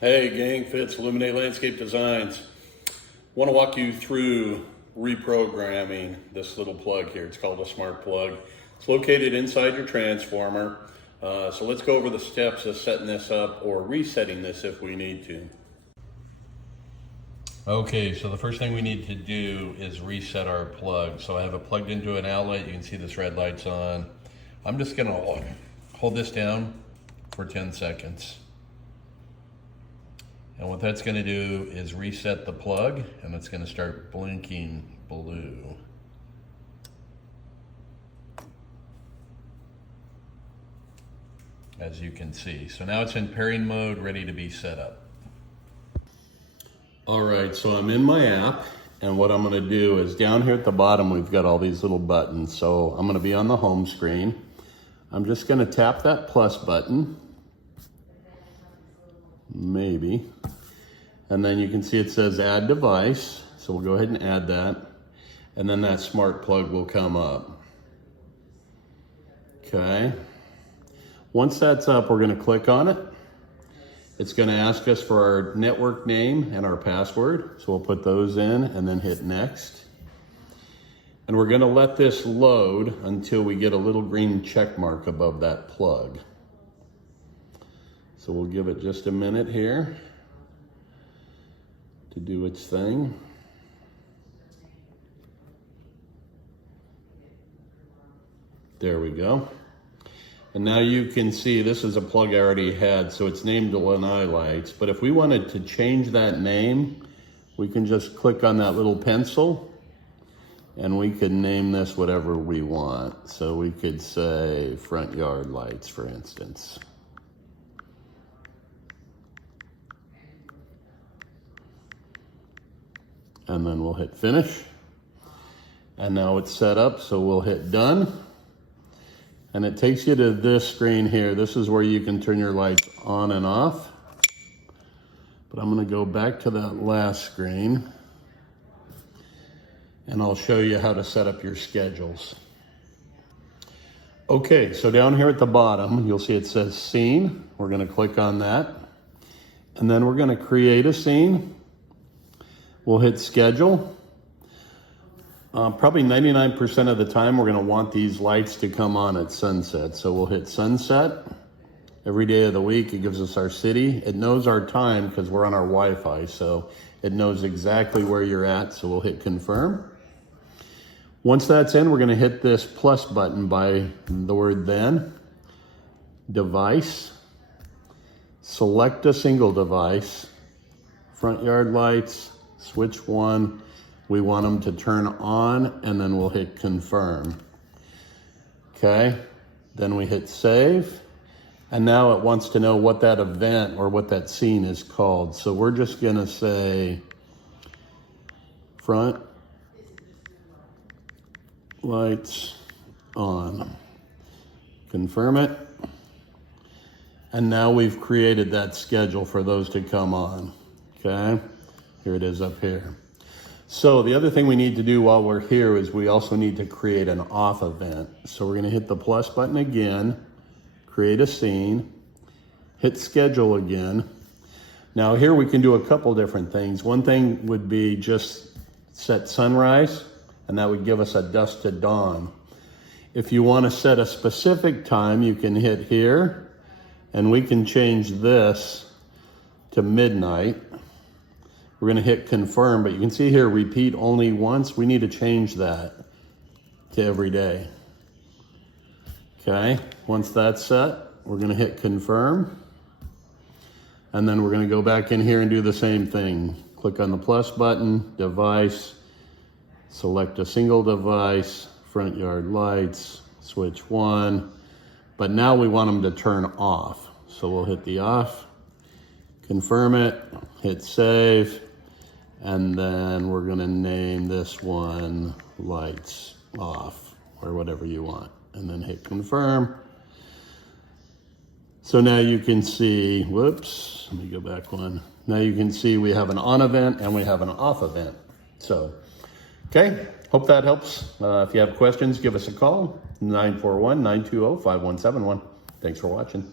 Hey gang, Fitz, Illuminate Landscape Designs. Want to walk you through reprogramming this little plug here. It's called a smart plug. It's located inside your transformer. So let's go over the steps of setting this up or resetting this if we need to. Okay, so the first thing we need to do is reset our plug. So I have it plugged into an outlet. You can see this red light's on. I'm just gonna hold this down for 10 seconds. And what that's going to do is reset the plug, and it's going to start blinking blue. As you can see. So now it's in pairing mode, ready to be set up. All right, so I'm in my app, and what I'm going to do is down here at the bottom, we've got all these little buttons. So I'm going to be on the home screen. I'm just going to tap that plus button. Maybe. And then you can see it says add device. So we'll go ahead and add that. And then that smart plug will come up. Okay. Once that's up, we're going to click on it. It's going to ask us for our network name and our password. So we'll put those in and then hit next. And we're going to let this load until we get a little green check mark above that plug. So we'll give it just a minute here to do its thing. There we go. And now you can see this is a plug I already had, so it's named Lanai Lights. But if we wanted to change that name, we can just click on that little pencil and we can name this whatever we want. So we could say front yard lights, for instance. And then we'll hit finish. And now it's set up, so we'll hit done. And it takes you to this screen here. This is where you can turn your lights on and off. But I'm gonna go back to that last screen and I'll show you how to set up your schedules. Okay, so down here at the bottom, you'll see it says scene. We're gonna click on that. And then we're gonna create a scene. We'll hit schedule. Probably 99% of the time we're gonna want these lights to come on at sunset. So we'll hit sunset. Every day of the week, it gives us our city. It knows our time because we're on our Wi-Fi, so it knows exactly where you're at, so we'll hit confirm. Once that's in, we're gonna hit this plus button by the word then. Device. Select a single device. Front yard lights. Switch one, we want them to turn on, and then we'll hit confirm. Okay, then we hit save, and now it wants to know what that event or what that scene is called. So we're just gonna say front lights on. Confirm it, and now we've created that schedule for those to come on, okay? Here it is up here. So the other thing we need to do while we're here is we also need to create an off event. So we're gonna hit the plus button again, create a scene, hit schedule again. Now here we can do a couple different things. One thing would be just set sunrise, and that would give us a dusk to dawn. If you wanna set a specific time, you can hit here, and we can change this to midnight. We're gonna hit confirm, but you can see here, repeat only once. We need to change that to every day. Okay, once that's set, we're gonna hit confirm. And then we're gonna go back in here and do the same thing. Click on the plus button, device, select a single device, front yard lights, switch one. But now we want them to turn off. So we'll hit the off, confirm it, hit save. And then we're gonna name this one lights off or whatever you want, and then hit confirm. So now you can see, whoops, let me go back one. Now you can see we have an on event and we have an off event. So, okay, hope that helps. If you have questions, give us a call, 941-920-5171. Thanks for watching.